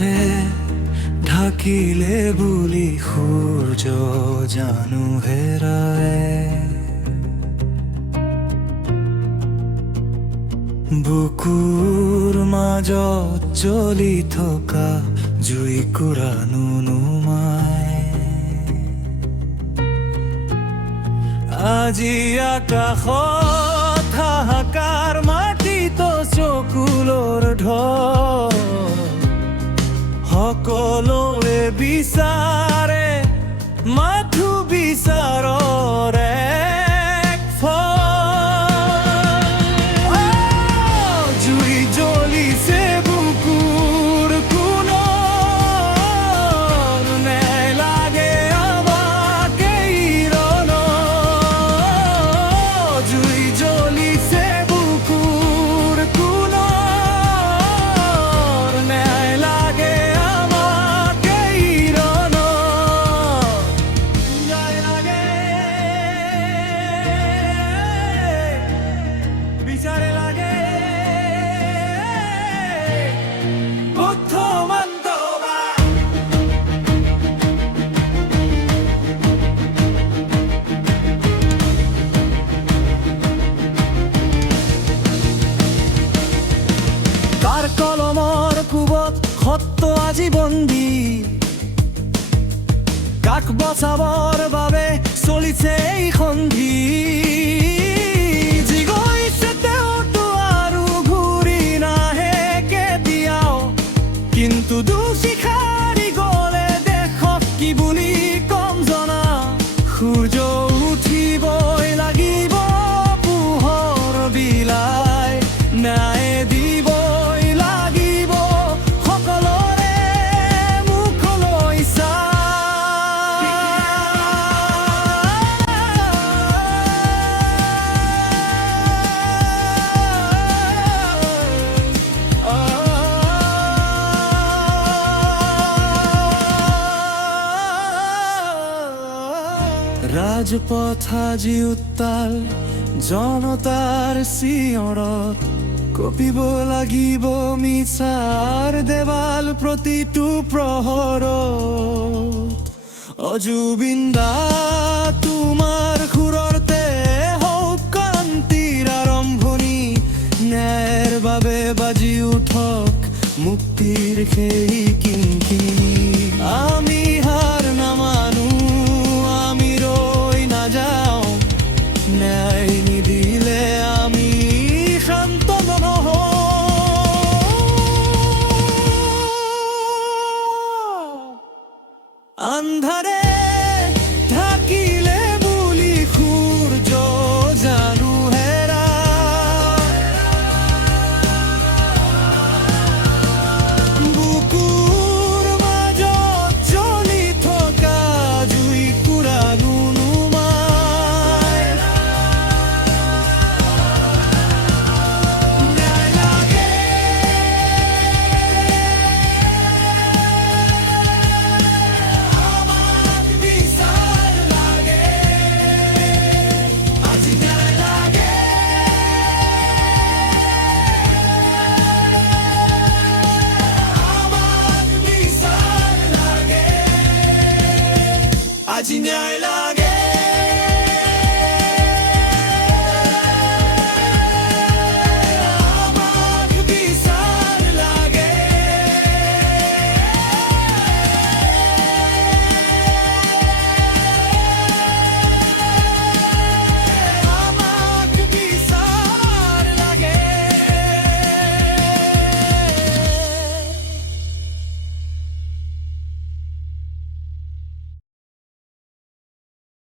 আন্ধাৰে ঢাকিলে বুলি সূৰ্য জানো হেৰায়। বুকুৰ মাজত জ্বলি থকা জুইকুৰানো নুমায়। আজি আকাশত হাহাকাৰ, মাটিত চকুলৰ ঢল। সকলোৱে বিচাৰে মাথো বিচাৰৰ এক ফল। জুই জ্বলিছে বুকুৰ কোণত, ন্যায় লাগে আমাক এই ৰণত। জুই জ্বলিছে বুকুৰ কোণত, ন্যায় লাগে আমাক এই ৰণত। ন্যায় লাগে, বিচাৰ লাগে, প্ৰথম আন্দোলন। কাৰ কলমৰ কোবত সত্য আজি বন্দী, কাক বচাবৰ বাবে চলিছে এই সন্ধি। যি গৈছে তেওঁতো আৰু ঘূৰি নাহে কেতিয়াও, কিন্তু দোষী সাৰি গ'লে দেশক কি বুলি কম জনা। সূৰ্য উঠিবই লাগিব পোহৰ বিলাই, ন্যায় দিবই লাগিব সকলোৰে মুখলৈ ৰাজপথ আজি উত্তাল, জনতাৰ চিঞৰত কঁপিব লাগিব মিছাৰ দেৱাল প্ৰতিটো প্ৰহৰত। অজুবিন দা তোমাৰ সুৰতে হওক ক্ৰান্তিৰ আৰম্ভণি, ন্যায়ৰ বাবে বাজি উঠক মুক্তিৰ সেই কিংকিণি। আমি হাৰ নামানো, আমি ৰৈ নাযাওঁ, ন্যায় নিদিলে আমি শান্ত নহওঁ। আন্ধাৰে ঢাকিলে বুলি সূৰ্য জানো হেৰায়। বুকুৰ মাজত জ্বলি থকা জুইকুৰানো নুমায়। ন্যায় লাগে, আমাক বিচাৰ লাগে। আজি ন্যায় লাগে, আমাক বিচাৰ লাগে। আজি ন্যায় লাগে।